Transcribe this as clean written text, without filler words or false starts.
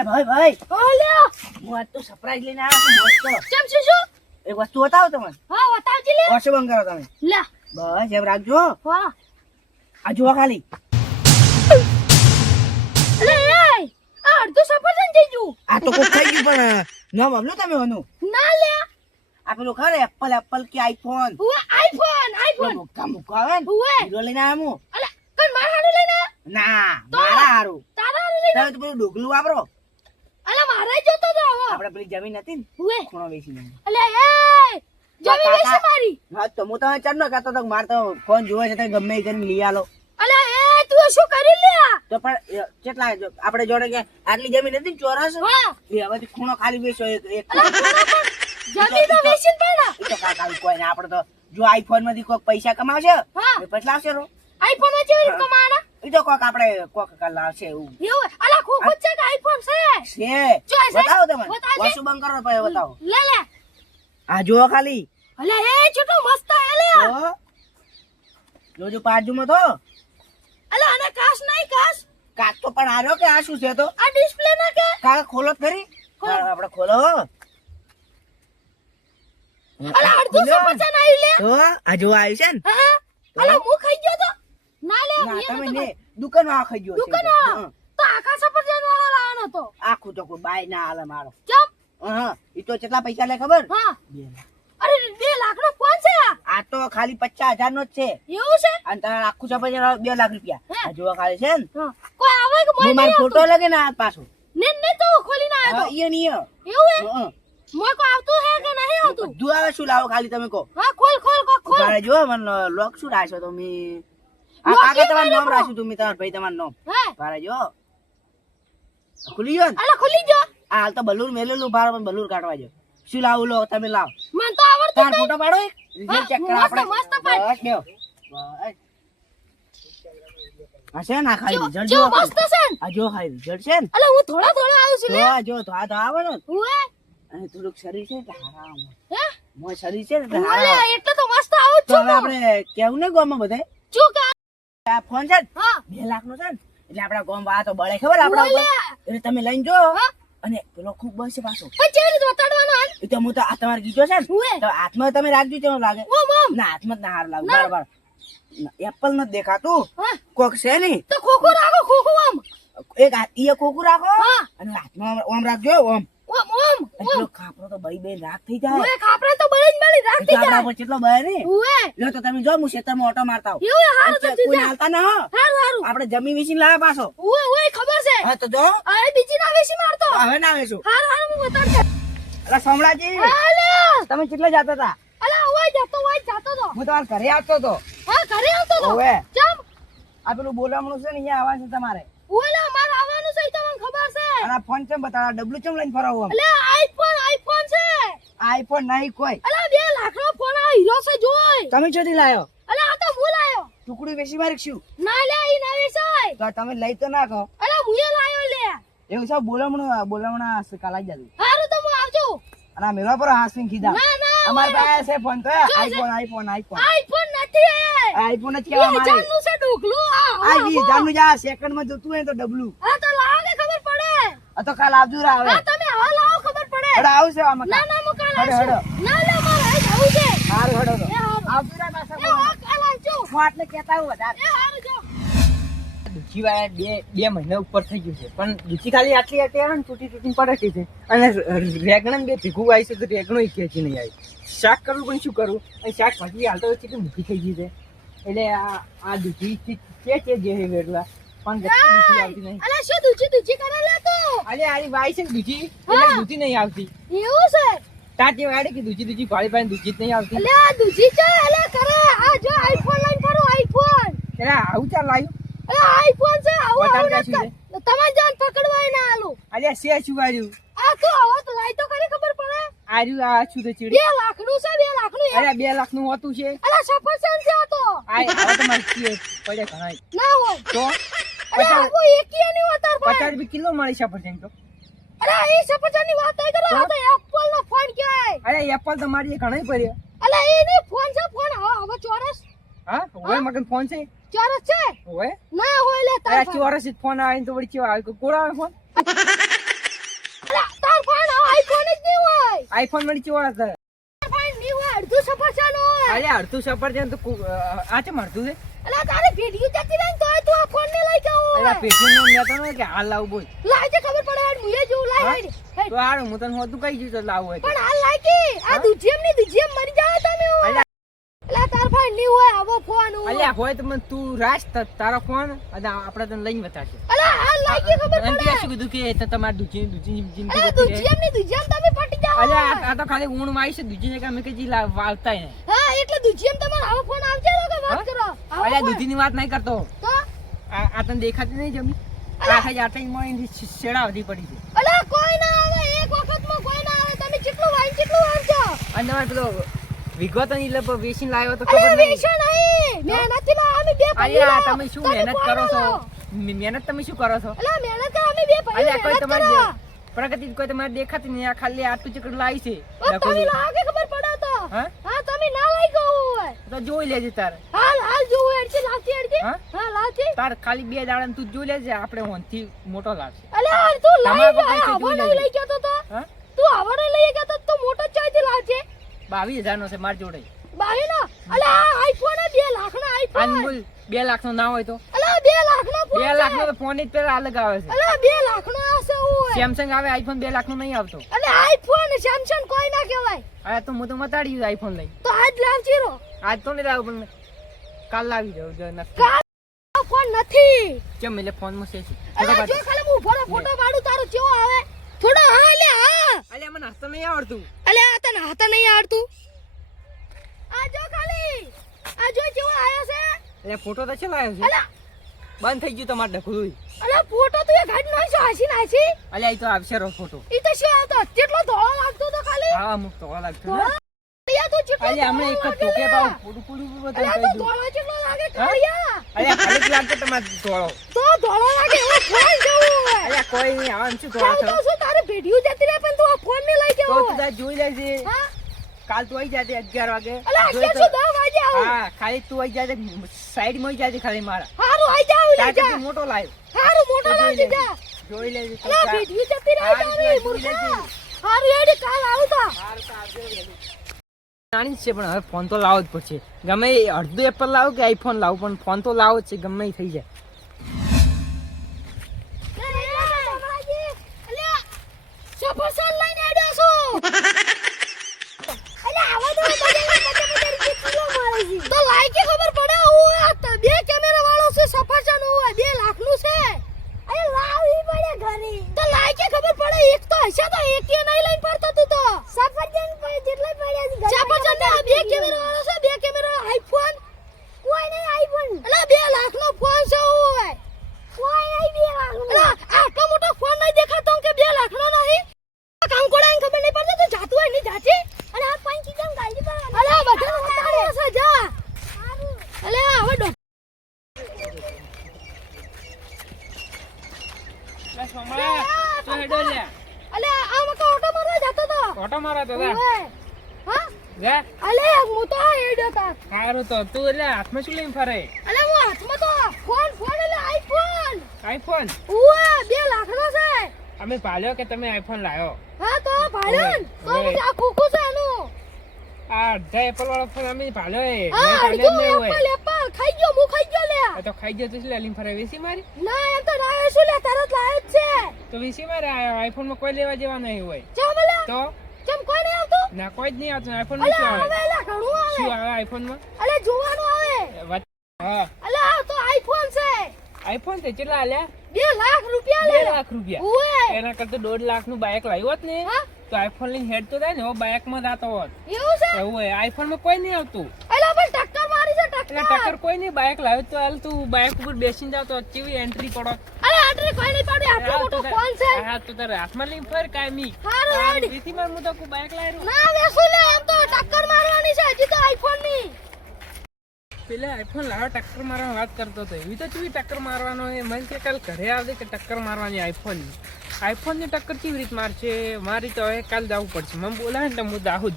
એ ભાઈ ઓલ્યો હું આજ તો સરપ્રાઈઝ લઈને આવ્યો છું મસ્ત. કેમ શું એક વસ્તુ બતાવો તમને. હા બતાવજી લે ઓછો બંધ કરો તમે. લે બસ એમ રાખજો. વાહ આ જુઓ ખાલી. અલે એ આ અડધું સફરજન થઈ ગયું. આ તો કોઈ થઈ ગયું પણ નામ આપલું તમે એનું. ના લે આ પેલું ખરે એપલ કે આઈફોન. હુએ આઈફોન મુક્કા આવે ને હુએ હીરો લઈને આવ્યો હું. અલે કઈ માર હાડું લઈને ના મારા હારું. તારા હાડું લઈને તમે તો પેલું ડોગલું વાપરો. અલે મારે જોતો તો હવે આપણે પેલી જમીન હતી ને હુએ ખૂણો વેચીને. અલે એ જમી વેચી મારી. હા તો હું તમે ચડ ન કહેતો તો મારે તો ફોન જોવે છે તો ગમે એ કરીને લઈ આલો. અલે એ તું શું કરી લે તો પણ કેટલા આપણે જોડે કે આટલી જમીન હતી ને ચોરસ હા એ હવે ખૂણો ખાલી વેચો એક જમી તો વેચી પણ એ તો કાકા કોઈ ને આપણે તો જો આઈફોન માંથી કોઈક પૈસા કમાવશે હા એ પછી લાવશે રો. આઈફોન માં કેવી રીતે કમાવાના એ તો કોક આપણે કોક લાવશે એવું એવું અલા ખોખો છે કે આઈફોન છે છે. ચોઈસ હે? બતાવો તમે બતાવજે. વસ્તુ બંધ કરો પછી બતાવો. લે લે આ જુઓ ખાલી. અલે એ છોટો મસ્ત હે લે તો જોજો બાજુમાં તો અલે આને કાશ નહીં કાશ કાચ તો પણ આર્યો કે આ શું છે તો આ ડિસ્પ્લે ના કે કાકા ખોલો જ ખરી. ખોલો. આપણે ખોલો. અલે અડધું સફરજન આવી લે તો આ જો આવ્યું છે ને. હા અલે હું ખાઈ ગયો તો ના લે ના મેં તમે નતો ને દુકાનમાં ખાઈ ગયો છે. દુકાનવાળો? હા. તો આખા સફરજન વાળા લાવવાનો તો આખું તો કોઈ બાય ના હાલે મારો. કેમ હા એ તો કેટલા પૈસા લે ખબર? હા 2 લાખ. અરે 2 લાખ નો ફોન છે આ? આ તો ખાલી 50,000 નો જ છે એવું છે અને તમારે આખું સફરજન 2 લાખ રૂપિયા. હે? આ જોવા ખાલી છે ને. હા કોઈ આવે કે હું મને મારો નહીં ફોટો આવતું? લગે ને આ પાછું. ને તો ખોલી ના હા આવ્યો ઈ નહીં. એવું હે હા મોય કો આવતું હે કે નહીં આવતું બધું આવે શું લાવો ખાલી તમે કહો. હા ખોલ ખોલ તારે જો મને લોક શું રાખ્યો તો મી આ લોક કાકા એ તમારું નામ માર્યો. રાખ્યું તું મી તમારા ભાઈ તમારું નામ. હે તારે જો ખુલી ગયો ને. અલે ખુલી ગયો આ હાલ તો બલૂર મેલેલું બાર પણ બલૂર કાઢવા જો. શું લાવું લો તમે લાવ. મને તો આવડતું તાર નહીં ફોટો પાડો એક રિઝલ્ટ ચેક કર મસ્ત, આપણે. મસ્ત પાડ. બસ દેવ. બસ. આ છે ને આ ખાલી રિઝલ્ટ જો જો. મસ્ત છે ને? આ જો ખાલી રિઝલ્ટ છે ને. અલે હું થોડા આવું છું તો લે આ જો તો આ તો આવે ને. હુએ અને થોડુંક શરીર છે એટલે હારા હે મોય શરીર છે ને એટલે ઓલે હારા. એટલે તો મસ્ત આવું તો છું હવે આપણે કેવું ને ગોમાં બધાય શું કે આ ફોન છે ને હા 2 લાખ નો છે ને એટલે આપડા ગોમાં આ તો બળે ખબર આપડા ઓલે ઉપર. એટલે તમે લઈને જો હા અને પેલો ખૂબ બસ છે પાછો. પણ કેવી રીતે બતાડવાનો હાલ એ તો હું તો આ તમારે કીધો છે ને હુએ તો હાથમાં તમે રાખજો કેવું લાગે. ઓમ ઓમ ના હાથમાં જ ના હાર લાગે ના. બરાબર. એપલ નથી દેખાતું હા કોક છે ને તો ખોખો રાખો ખોખો આમ એક ઈ ખોખું રાખો હા અને હાથમાં ઓમ રાખજો ઓમ. ઓમ ઓમ અને પેલો ખાપરો તો બઈ બે રાખ થઈ જાય. હુએ ખાપરે તો બળી જ મળી એટલે રાખતી આપણા જાય ઉપર કેટલો બળે ને. હુએ લો તો તમે જો હું ખેતરમાં ઓટો મારતા હોઉં. એવું હારું તો કોઈ જીજા હાલતા ના હો. હારું આપણે જમી વિસીને લાવ્યા પાછો. હુએ હુએ ખબર છે હા તો જો અરે બીજી ના વેસી મારતો હવે ના આવીશું. હારું હું બતાડતો અલા સોમલાજી હાલે તમે કેટલા જતા હતા? અલે ઓય જતો તો હું તમારા ઘરે આવતો હતો. હા ઘરે આવતો તો ઓવે ચમ આ પેલું બોલામણું છે ને અહીંયા આવવાનું છે તમારે. ઓલા માર આવવાનું છે ઈ તમને ખબર છે અને આ ફોન કેમ બતાડા ડબલું કેમ લઈને ફરાવો આમ? અલે આઈફોન છે આઈફોન નહીં કોઈ. અલે 2 લાખ નો ફોન આ હીરો છે જોય તમે ચોથી લાયો? અલે આ તો હું લાયો ટુકડું વેચી મારી શું? ના લે ઈ ના વેચાય તો તમે લઈ તો ના કહો. અલે મુએ લાયો લે એવું છે બોલામણું કાલાઈ જતું. હારું તો હું આવજો અને આ મેળવા પર હાસીને કીધા. ના ના અમારી પાસે છે ફોન તો આઈફોન આઈફોન નથી આઈફોન જ કેવા મારે. જાનનું છે ડોકલું આ 20,000 નું જા સેકન્ડ માં જોતું હોય તો ડબલું. આ તો લાવો કે ખબર પડે આ તો કાલ આવજો રા હવે. આ તમે હવે લાવો ખબર પડે હેડો આવશે આમાં. ના ના હું કાલ હેડો, આવશું ના લે મારે આજ આવું છે હારું હેડો તો. એ હારું આવજો રા પાછા એ હા કાલ આવજો હું આટલે કહેતા હું વધારે. એ હારું જો દૂધી વાળા બે મહિના ઉપર થઈ ગયું છે પણ દૂધી ખાલી આટલી આવે ને તૂટી પડે છે અને રેગણ બે ભેગું આવી છે તો રેગણો ખેંચી નહીં આવી. શાક કરવું પણ શું કરવું અને શાક ભાજી હાલતો હોય કેટલી મૂકી થઈ ગઈ છે એટલે આ દૂધી છે જે વેરલા પણ દૂધી આવતી નહીં. અલે શું દૂચી કરે લે તો અરે આરી વાય છે ને દૂધી એટલે દૂધી નહીં આવતી. એવું છે તાતી વાડે કે દૂધી ભાડી દૂધી જ નહીં આવતી. અલે આ દૂચી છે અલે કરે આ જો આઈફોન લઈને ફરો આઈફોન એટલે આવું ચાલ લાવ્યું અલે આઈફોન છે આવો બતાવ આવો ક્યાં શું તમારે જાન પકડવાય ના આલું અરે છે શું આવ્યું આ તો આવો તો લાઈ તો કરી ખબર પડે આર્યું આ શું તો ચીડી 2 લાખ નું છે 2 લાખ નું અરે 2 લાખ નું હોતું છે. અલે સફરજન છે આ તો આ હવે તો મારે પડે ઘણા ના હોય તો અલે આવો એકી ની વાતર ભાઈ 50 રૂપિયા કિલો મળે છે સફરજન તો. અલે એ સફરજન ની વાત નહીં કરો આ તો એપલ નો ફોન કહેવાય અરે એપલ તો મારી ઘણા પડ્યો. અલે એ ની ફોન છે ફોન હવે ચોરસ હા હોય મગન ફોન છે ચોરસ છે હોય ના હોય લે અરે તાર ચોરસ જ ફોન આવે ને તો વળી કેવા આવે ગોળા આવે ફોન આઈફોન મળી ચેવો હશે? ભાઈ ની હોય અડધું સફરજન હોય. અરે અડધું સફરજન તો આ ચમ અડધું છે? અલા તારે ભેડિયું જતી રહી ને તોય તું આ ફોન ને લઈ ગયો અરે હોય. પેટીનું નામ લેતો ને કે હાલ લાવું બોલ. લાજે ખબર પડે યાર મુએ જેવું લાય હા? હેડ. હેડ. તો હારું હું તને હોતું કઈ ગયું તો લાવું હોય તો. પણ હાલ લાગી આ હા? દુજિયમ ની દુજિયમ મરી જાવ તમે હોય. અલ્યા અલા તાર ભાઈ ની હોય આવો ફોન હોય. અલ્યા હોય તો મને તું રાખ તારો ફોન અને આપણે તને લઈને બતાવશે. અલા હાલ લાગી ખબર અને તે પડે. શું કીધું કે એ તો તમારે દૂધી જિંદગી અલા જતી રહે. દુજિયમ ની દુજિયમ તમે પટી જાવ. અલ્યા આ તો ખાલી ઊણ માં આવી છે દૂધી ને અમે કઈ વાવતા ને. હા એટલે દુજિયમ તમારો આવો ફોન આવજે લોકો વાત હા? કરો. આવો અલ્યા ફોન. દૂધી ની વાત નહીં કરતો. તો આ તને દેખાતી નહીં જમી? આખા જાતે માં શેડા વધી પડી છે. અલા કોઈ ના આવે એક વખતમાં કોઈ ના આવે તમે કેટલું વાંચો. અને તમારે પેલો વિગતો નહીં એટલે વેચીને લાવ્યો તો અલા ખબર નહીં. વેચો નહીં મહેનત થી લાવ અમે બે પડી અલ્યા લાવ. તમે શું મહેનત કરો છો? મહેનત તમે શું કરો છો? અલા મહેનત કરો અમે બે પડી અલ્યા કોઈ મહેનત તમારી કરો. પ્રગતિ કોઈ તમારે દેખાતી નહીં. આ ખાલી આટલું ચકડ લાવી છે. ઓ તમે લાગે ખબર પડે તો. હા? હા તમે ના લઈ ગયો હોય. તો જોઈ લેજે તારે. હાલ જોવું એડજી લાવતી એડજી. હા? હા લાવતી. તાર ખાલી 2 દાડા તું જોઈ લેજે આપણે હોનથી મોટો લાવશે. અલા તું તમારા લઈ પપ્પાએ આવો જોઈ નહીં લેજે. લઈ ગયો તો હા? તું આવો નહીં લઈ ગયો તો મોટો ચાઈથી લાવજે. 22,000 નો છે માર જોડે. બાઈ ના અલા આઈફોન 2 લાખ નો આઈફોન. અનમોલ 2 લાખ નો ના હોય તો અલા 2 લાખ નો ફોન 2 લાખ નો તો ફોન જ પેલા અલગ આવે છે. અલા 2 લાખ નો આવશે હોય. સેમસંગ આવે આઈફોન 2 લાખ નો નહીં આવતો. અલે આઈફોન સેમસંગ કોઈ ના કહેવાય. આ તો હું તો મતાડી આઈફોન લઈ. તો આજ લાવજી રો. આજ તો નહીં લાવું પણ કાલ લાવી દઉં જો નથી. કાલ ફોન નથી. કેમ એટલે ફોન માં છે. અલા જો ખાલી હું ઉભો રહો, ફોટો પાડું તારો કેવો આવે થોડો. હા લે હા. અલ્યા મને હસતો નહીં આવડતું. અલે આ તને હાથ નહીં આવડતું. આ જો ખાલી આ જો કેવો આયો છે. એટલે ફોટો તો છે લાવ્યો છે. અલા બંધ થઈ ગયું તમારે ડખલું. અલા ફોટો તો એ ગાડી નો છે હાસી નાસી. અલ્યા ઈ તો આવશે રો ફોટો. ઈ તો શું આવતો કેટલો ધોળો લાગતો તો ખાલી. હા અમુક તો લાગતું. ધોળો અલ્યા તું કેટલો અલ્યા હમણાં એક જ ટોકે પાવ ફોટો પૂરું બતાવી અલ્યા કહી તો દઉં. ધોળો કેટલો લાગે હા? કાળિયા. અલ્યા ખાલી લાગતો તમારે ધોળો. તો ધોળો લાગે એવો ફોન જવું હોય. અલ્યા કોઈ નહીં આમ શું ધોળો ચાલ થયો? તો શું તારે ભેડિયું જતી રહે પણ તું આ ફોન ને લઈ તો ગયો તું તાર જોઈ લેજે. હા કાલ તું આવી જાજે 11 વાગે. અલા જોઈ અત્યારે તો- શું 10 વાગે આવું. હા ખાલી તું આવી જાજે સાઈડ માં આવી જાજે ખાલી મારા. હારું આઈ જાવ લે તાર જા. કરતી મોટો લાવ્યો. હારું મોટો તો જોઈ લાવજે લેજે. જા. જોઈ લેજે તો અલા જા. ભેડિયું જતી રહે હારું તારી જોઈ મૂર્ખા. લેજે. હારું એડી કાલ આવું તો. હારું તો આવજો વહેલું. નાની જ છે પણ હવે ફોન તો લાવવો જ પડશે. ગમે એ અડધું એપલ લાવો કે આઈફોન લાવો પણ ફોન તો લાવો જ છે ગમે એ થઈ જાય. અલ્યા સફરજન લઈને આડ્યો છું. અલ્યા આવા તો તો લાઈ કે ખબર પડે હું આ બે કેમેરા વાળો છે સફરજન હોય 2 લાખ નું છે. અરે લાવી પડે ઘરે તો લાઈ કે ખબર પડે એક તો હશે તો એક કે નહીં લઈને પડતો તું તો સફરજન પર જેટલા પડ્યા છે સફરજન ને 2 કેમેરા વાળો છે 2 કેમેરા આઈફોન કોઈ નહીં આઈફોન અલા 2 લાખ નો ફોન છે હોય કોઈ નહીં 2 લાખ નો અલા આટલો મોટો ફોન નહીં દેખાતો કે 2 લાખ નો નહીં કાંકોડા ને ખબર નહીં પડતી તો જાતું હોય નહીં જાતી અને આ પાંચી કેમ ગાડી પર અલા બધા ઉતાર્યા છે જા અલે હવે ડો લે સોમા તો હેડો લે. અલે આ મકો ઓટો મારવા જતો તો ઓટો મારો તો લે. ઓય. હા લે અલે હું તો હેડ્યો તા સારું તો તું એટલે હાથમાં શું લઈને ફરે? અલે હું હાથમાં તો ફોન એટલે આઈફોન આઈફોન. ઓય 2 લાખ નો છે. અમે પાલ્યો કે તમે આઈફોન લાવ્યો? હા તો ભાડન તો ઓય. પછી આ કુકુ છે એનું આ અડધા એપલ વાળો ફોન અમે પાલ્યો એ. હા મેં પાલ્યો જ અડધો નહીં હોય. એપલ ખાઈ ગયો હું ખાઈ ગયો લે આ તો ખાઈ ગયો તો શું લઈને ફરે? વેસી મારી? ના એમ તો ના શું લે તરત લાયો જ છે તો વેસી મારે આઈફોન માં કોઈ લેવા જેવા નહીં હોય. ચા બોલે તો કેમ કોઈ નહીં આવતું ના કોઈ જ નહીં આવતું. આઈફોન માં અલે શું આવે આવે? એલા ઘણું શું આવે આવે આઈફોન માં? અલે જોવાનું આવે હા અલે આ તો આઈફોન છે આઈફોન તે કેટલા આલ્યા? 2 લાખ રૂપિયા 2 લે લાખ રૂપિયા. ઓય એના કરતા 1.5 લાખ નું બાઇક લાવ્યો હોત ને હા તો આઈફોન લઈને હેડ તો થાય ને હવે બાઇક માં જાતો હોત. એવું છે એવું હોય આઈફોન માં કોઈ નહીં આવતું. અલે પણ ટક્કર મારી છે એટલે ટક્કર ટક્કર કોઈ નહીં. બાઇક લાવ્યો તો હાલ તું બાઇક ઉપર બેસીને જાવ તો કેવી એન્ટ્રી પડો. અલે આટલી કોઈ નહીં પાડી આટલો મોટો ફોન છે હા તો તારે હાથમાં લઈને ફર કાયમી. હારું રેડી વીસી માં હું તો બાઇક લાવ્યો. ના વેસુ લે આમ તો ટક્કર મારવાની છે હજી તો આઈફોન ની પેલા આઈફોન લાવ્યો ટક્કર મારવાની વાત કરતો હતો. એવી તો કેવી ટક્કર મારવાનો એ મને કે કાલ ઘરે આવજે કે ટક્કર મારવાની આઈફોન ની ટક્કર કેવી રીત મારશે? મારી તો હવે કાલ જવું પડશે. મને બોલાવે ને તો હું દાહોદ